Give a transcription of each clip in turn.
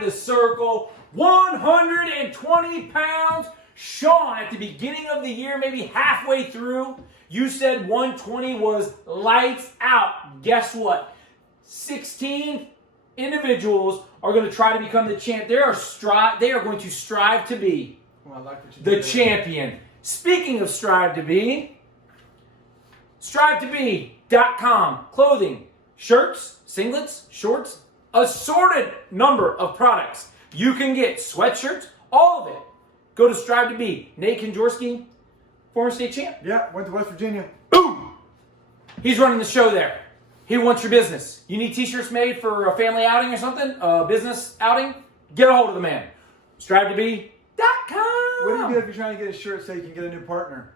at the circle, 120 pounds. Sean, at the beginning of the year, maybe halfway through, you said 120 was lights out. Guess what? 16 individuals are going to try to become the champ. They are going to strive to be the champion. Speaking of strive to be, strive2be.com. Clothing, shirts, singlets, shorts, assorted number of products. You can get sweatshirts, all of it. Go to Strive to Be. Nate Konjorski, former state champ. Yeah, went to West Virginia. Boom! He's running the show there. He wants your business. You need t-shirts made for a family outing or something? A business outing? Get a hold of the man. Strive2be.com. What do you do if you're trying to get a shirt so you can get a new partner?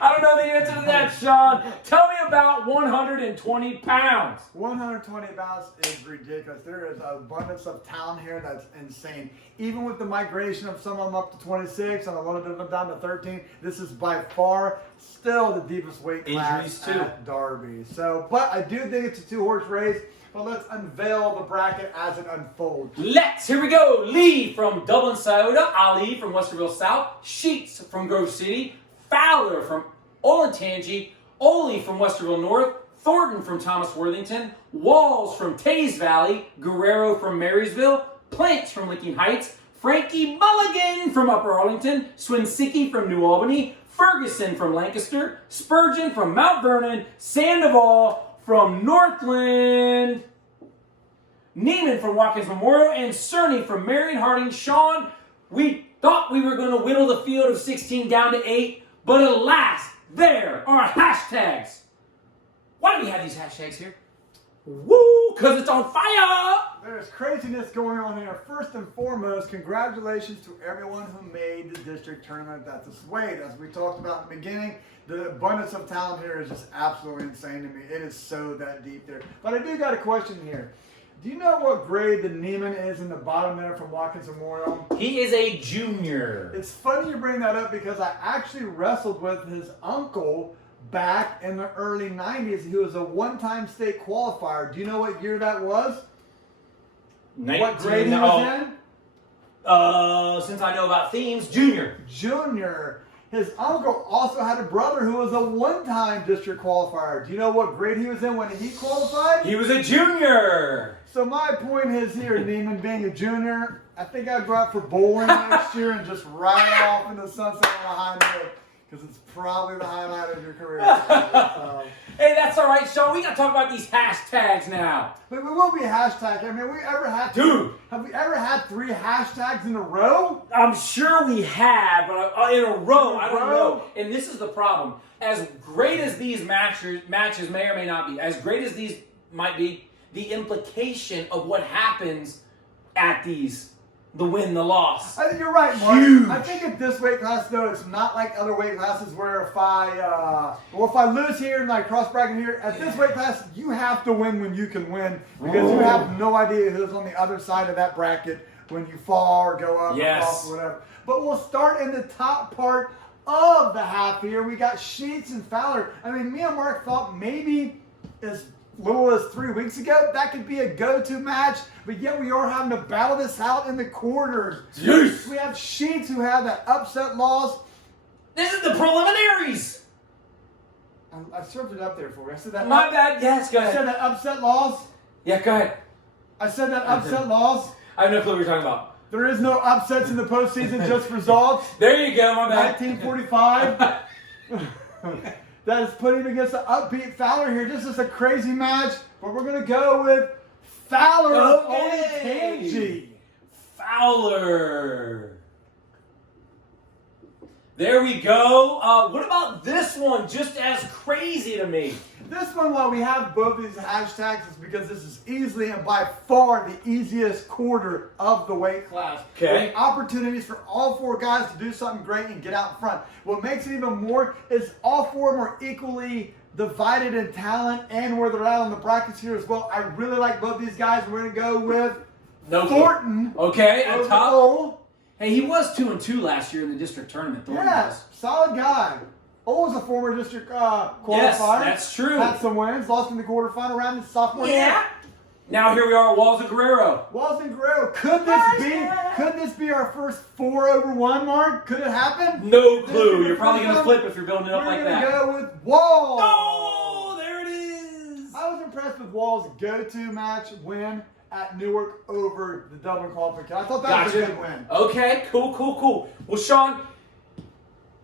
I don't know the answer to that, Sean. Tell me about 120 pounds. 120 pounds is ridiculous. There is an abundance of talent here that's insane. Even with the migration of some of them up to 26 and a lot of them down to 13, this is by far still the deepest weight class at Derby. So, but I do think it's a two-horse race. But let's unveil the bracket as it unfolds. Here we go. Lee from Dublin, Scioto. Ali from Westerville South. Sheets from Grove City. Fowler from Olentangy. Ole from Westerville North. Thornton from Thomas Worthington. Walls from Taze Valley. Guerrero from Marysville. Planks from Licking Heights. Frankie Mulligan from Upper Arlington. Swinsicki from New Albany. Ferguson from Lancaster. Spurgeon from Mount Vernon. Sandoval from Northland, Neiman from Watkins Memorial, and Cerny from Marion Harding. Sean, we thought we were going to whittle the field of 16 down to 8, but alas, there are hashtags. Why do we have these hashtags here? Woo, because it's on fire! There's craziness going on here. First and foremost, congratulations to everyone who made the district tournament at the Swade. As we talked about in the beginning, the abundance of talent here is just absolutely insane to me. It is so that deep there. But I do got a question here. Do you know what grade the Neiman is in the bottom there from Watkins Memorial? He is a junior. It's funny you bring that up because I actually wrestled with his uncle back in the early 90s. He was a one-time state qualifier. Do you know what year that was? What grade he was in? Since I know about themes, junior. Junior. His uncle also had a brother who was a one-time district qualifier. Do you know what grade he was in when he qualified? He was a junior. So my point is here, Neiman, being a junior, I think I'd go out for bowling next year and just ride off in the sunset on a high note. Because it's probably the highlight of your career. So. Hey, that's all right, Sean. We got to talk about these hashtags now. But we will be hashtag. I mean, have we ever had 3 hashtags in a row? I'm sure we have, but in a row, I don't know. And this is the problem. As great as these matches may or may not be, as great as these might be, the implication of what happens at these, the win, the loss. I think you're right, Mark. Huge. I think at this weight class, though, it's not like other weight classes where if I lose here and I cross bracket here, at this weight class, you have to win when you can win because you have no idea who's on the other side of that bracket when you fall or go up or off or whatever. But we'll start in the top part of the half here. We got Sheets and Fowler. I mean, me and Mark thought maybe as little as 3 weeks ago, that could be a go-to match, but yet we are having to battle this out in the quarters. Jeez. We have Sheets who had that upset loss. This is the preliminaries. I served it up there for you. I said that. My bad. Yes, go I ahead. said that upset loss. Yeah, go ahead. I said that upset loss. I have no clue what you're talking about. There is no upsets in the postseason, just results. There you go, my bad. 1945. That is putting against the upbeat Fowler here. This is a crazy match, but we're going to go with Fowler of Olentangy. Fowler. There we go. What about this one? Just as crazy to me. This one, while we have both these hashtags, is because this is easily and by far the easiest quarter of the weight class. Okay. With opportunities for all 4 guys to do something great and get out in front. What makes it even more is all 4 of them are equally divided in talent and where they're at on the brackets here as well. I really like both these guys. We're going to go with Thornton. Okay, at top. Overall. Hey, he was 2-2 last year in the district tournament. Thornton Yes, solid guy. was a former district qualifier. Yes, that's true. Had some wins, lost in the quarterfinal round his sophomore year. Now here we are, Walls and Guerrero. Walls and Guerrero, could this be our first 4-over-1 mark? Could it happen? No clue. You're probably going to flip if you're building it up like that. We're going to go with Walls. Oh, there it is. I was impressed with Walls' go-to match win at Newark over the Dublin qualification. I thought that was a good win. Okay, cool. Well, Sean,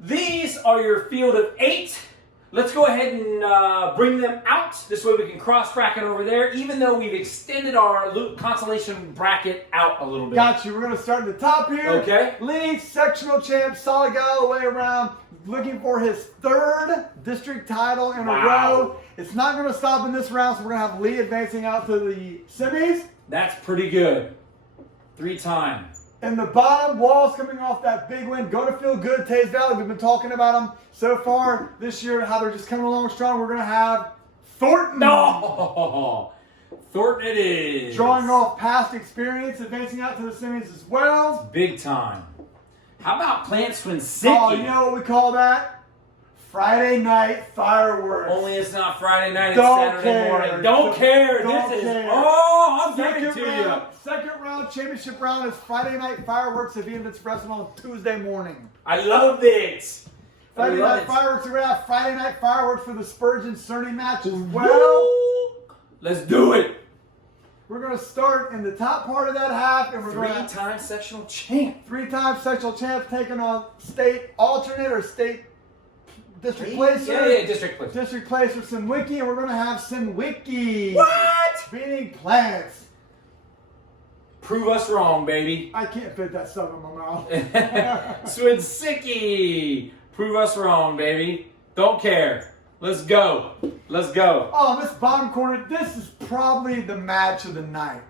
these are your field of 8. Let's go ahead and bring them out. This way we can cross-bracket over there, even though we've extended our consolation bracket out a little bit. Got you. We're going to start at the top here. Okay. Lee, sectional champ, solid guy all the way around, looking for his 3rd district title in a row. It's not going to stop in this round, so we're going to have Lee advancing out to the semis. That's pretty good. 3 times. In the bottom, Walls coming off that big win. Going to feel good, Taze Valley. We've been talking about them so far this year, how they're just coming along strong. We're going to have Thornton. No! Thornton it is. Drawing off past experience, advancing out to the semis as well. Big time. How about Plant Swinsicki? Oh, you know what we call that? Friday night fireworks. Only it's not Friday night, it's Don't Saturday care. morning. Don't care. Don't This is, care. I'm giving it to you. Second round, championship round is Friday night fireworks at Events Wrestling on Tuesday morning. I love it. Friday night fireworks, we're going to have Friday night fireworks for the Spurgeon Cerny match as well. Let's do it. We're going to start in the top part of that half, and we're going to 3-time sectional champ. 3-time sectional champs taking on state alternate or state district placer. Yeah, district placer. District placer Sinwicki, and we're going to have Sinwicki. What? Beating Plants. Prove us wrong, baby. I can't fit that stuff in my mouth. Swinsicki. Prove us wrong, baby. Don't care. Let's go. Let's go. Oh, this bottom corner, this is probably the match of the night.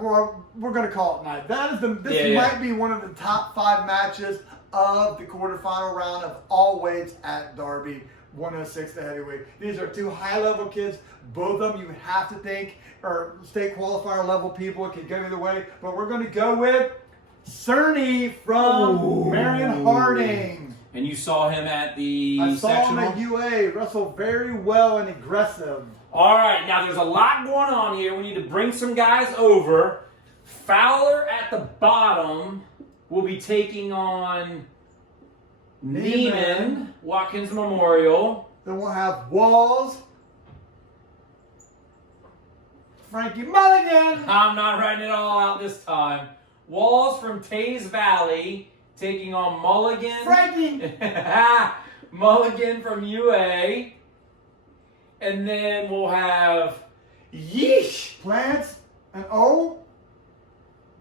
We're going to call it night. This might be one of the top 5 matches of the quarterfinal round of all weights at Derby, 106 to heavyweight. These are 2 high-level kids. Both of them you have to think are state qualifier level people. It can go either way. But we're going to go with Cerny from Marion Harding. And you saw him at the I saw sectional? him at UA wrestle very well and aggressive. All right, now there's a lot going on here. We need to bring some guys over. Fowler at the bottom will be taking on Neiman, Watkins Memorial. Then we'll have Walls, Frankie Mulligan. I'm not writing it all out this time. Walls from Taze Valley taking on Mulligan. Frankie. Mulligan from UA. And then we'll have Yeesh. Plants and O.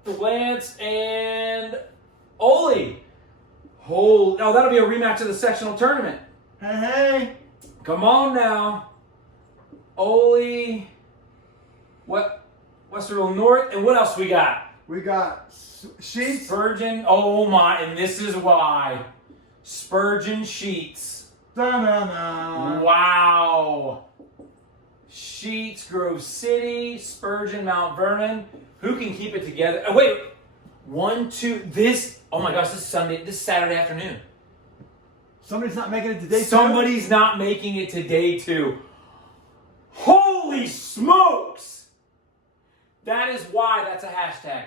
Lance and Oli. Oh, that'll be a rematch of the sectional tournament. Hey. Come on now. Oli. What? Westerville North. And what else we got? We got Sheets. Spurgeon. Oh my. And this is why. Spurgeon Sheets. Da-na-na. Wow. Sheets, Grove City, Spurgeon, Mount Vernon. Who can keep it together? Oh, wait. 1, 2. This. Oh my gosh. This is Sunday. This is Saturday afternoon. Somebody's not making it to day 2. Somebody's not making it to day 2. Holy smokes! That is why that's a hashtag.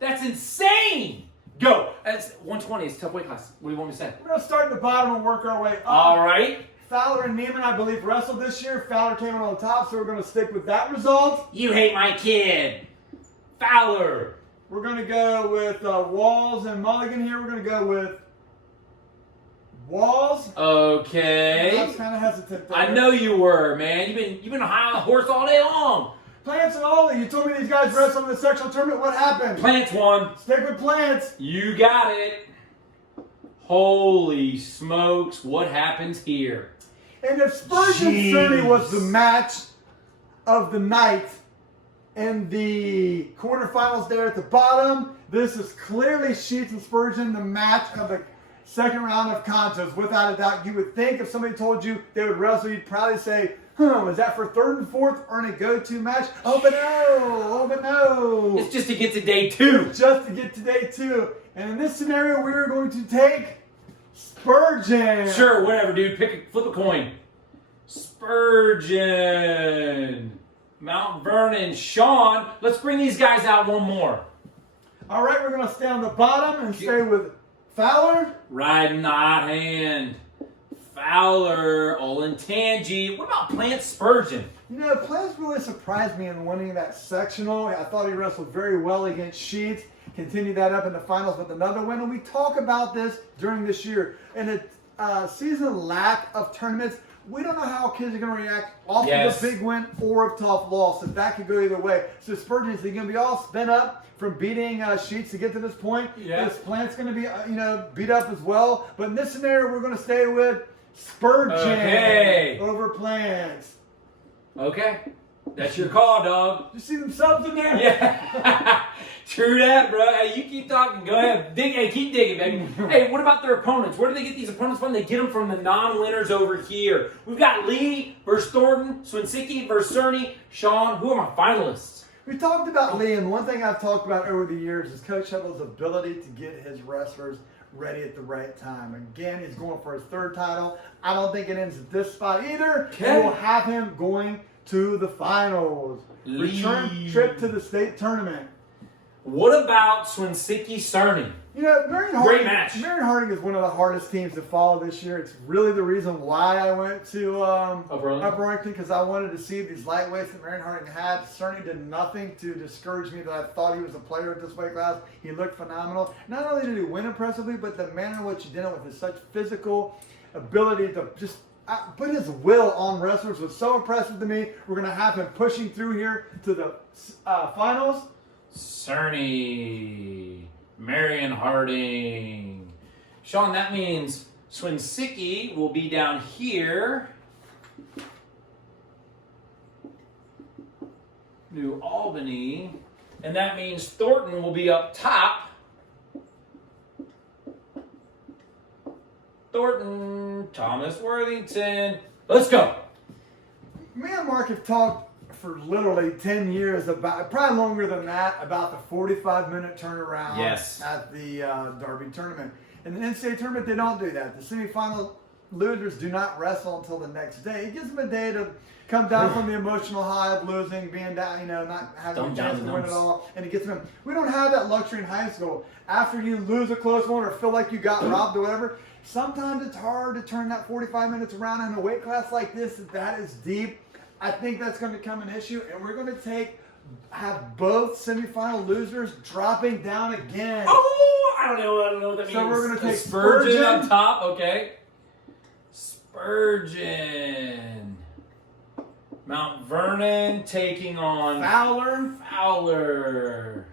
That's insane! Go! That's 120. It's a tough weight class. What do you want me to say? We're going to start at the bottom and work our way up. All right. Fowler and Neiman, I believe, wrestled this year. Fowler came in on top, so we're going to stick with that result. You hate my kid. Fowler. We're going to go with Walls and Mulligan here. We're going to go with Walls. Okay. I was kind of hesitant there. I know you were, man. You've been high on the horse all day long. Plants and Ollie, you told me these guys wrestled in the sectional tournament. What happened? Plants won. Stick with Plants. You got it. Holy smokes, what happens here? And if Spurgeon Cerny was the match of the night in the quarterfinals there at the bottom, this is clearly Sheets and Spurgeon, the match of the second round of contests. Without a doubt, you would think if somebody told you they would wrestle, you'd probably say, is that for 3rd and 4th or in a go-to match? Oh, but no. It's just to get to day 2. Just to get to day 2. And in this scenario, we are going to take Spurgeon. Sure, whatever, dude. Flip a coin. Spurgeon. Mount Vernon, Sean. Let's bring these guys out one more. All right, we're going to stay on the bottom and stay with Fowler. Riding the hot hand. Fowler, Olentangy. What about Plant Spurgeon? You know, Plant really surprised me in winning that sectional. I thought he wrestled very well against Sheets. Continued that up in the finals with another win. And we talk about this during this year. In a season lack of tournaments, we don't know how kids are going to react off of a big win or a tough loss. So that could go either way. So Spurgeon is going to be all spent up from beating Sheets to get to this point. Yeah. This Plant's going to be, beat up as well. But in this scenario, we're going to stay with Spurgeon over Plants. Okay. That's your call, dog. You see them subs in there? Yeah. True that, bro. Hey, you keep talking. Go ahead. Keep digging, baby. Hey, what about their opponents? Where do they get these opponents from? They get them from the non-winners over here. We've got Lee versus Thornton, Swinsicki versus Cerny. Sean, who are my finalists? We talked about Lee, and one thing I've talked about over the years is Coach Huddle's ability to get his wrestlers ready at the right time. Again, he's going for his third title. I don't think it ends at this spot either. Okay. We'll have him going to the finals. Return trip to the state tournament. What about Swinsicki Cerny? You know, Marion Great match. Marion Harding is one of the hardest teams to follow this year. It's really the reason why I went to Upper Arlington, because I wanted to see these lightweights that Marion Harding had. Cerny did nothing to discourage me that I thought he was a player at this weight class. He looked phenomenal. Not only did he win impressively, but the manner in which he did it with his such physical ability to just put his will on wrestlers was so impressive to me. We're going to have him pushing through here to the finals. Cerny, Marion Harding. Sean, that means Swinsicki will be down here. New Albany. And that means Thornton will be up top. Thornton, Thomas Worthington. Let's go. Me and Mark have talked for literally 10 years, about probably longer than that, about the 45-minute turnaround at the Derby tournament. In the NCAA tournament, they don't do that. The semifinal losers do not wrestle until the next day. It gives them a day to come down from the emotional high of losing, being down, not having a chance to win it all, and it gets them. We don't have that luxury in high school. After you lose a close one or feel like you got robbed or whatever, sometimes it's hard to turn that 45 minutes around in a weight class like this. That is deep. I think that's going to become an issue, and we're going to have both semifinal losers dropping down again. Oh, I don't know what that means. So we're going to take Spurgeon up top. Okay. Spurgeon. Mount Vernon taking on Fowler.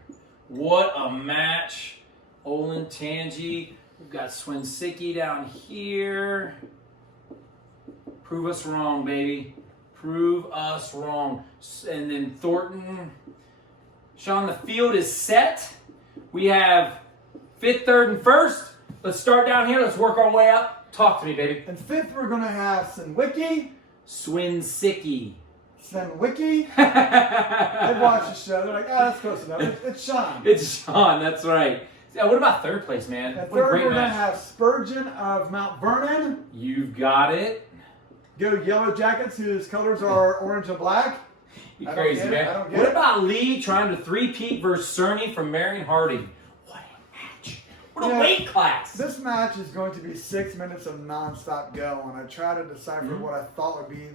What a match. Olentangy. We've got Swinsicki down here. Prove us wrong, baby. Prove us wrong. And then Thornton. Sean, the field is set. We have 5th, 3rd, and 1st. Let's start down here. Let's work our way up. Talk to me, baby. And 5th, we're going to have Swinsicki. Swinsicki. Swinsicki. They watch the show. They're like, that's close enough. It's Sean. It's Sean. That's right. What about 3rd place, man? At what a 3rd, great we're going to match. have Spurgeon of Mount Vernon. You've got it. Go Yellow Jackets, whose colors are orange and black. You crazy, man. What about Lee trying to three-peat versus Cerny from Marion Harding? What a match. What a weight class. This match is going to be 6 minutes of nonstop go, and I try to decipher what I thought would be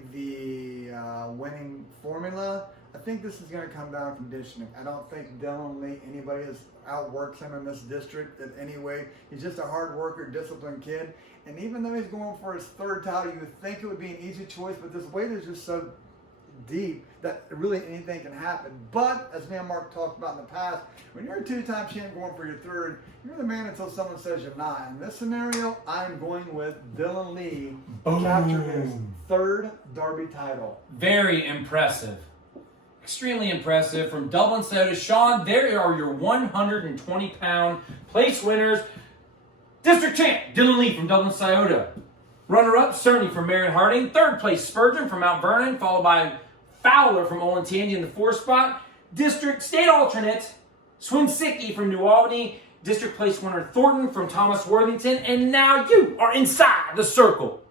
the winning formula. I think this is going to come down to conditioning. I don't think Dylan Lee, anybody has outworked him in this district in any way. He's just a hard worker, disciplined kid. And even though he's going for his 3rd title, you would think it would be an easy choice, but this weight is just so deep that really anything can happen. But, as me and Mark talked about in the past, when you're a 2-time champ going for your 3rd, you're the man until someone says you're not. In this scenario, I'm going with Dylan Lee to capture his 3rd Derby title. Very impressive. Extremely impressive. From Dublin Soda, Sean, there are your 120-pound place winners. District champ, Dylan Lee from Dublin Scioto. Runner-up, Cerny from Marion Harding. 3rd place, Spurgeon from Mount Vernon, followed by Fowler from Olentangy in the 4th spot. District state alternate, Swinsicki from New Albany. District place winner, Thornton from Thomas Worthington. And now you are inside the circle.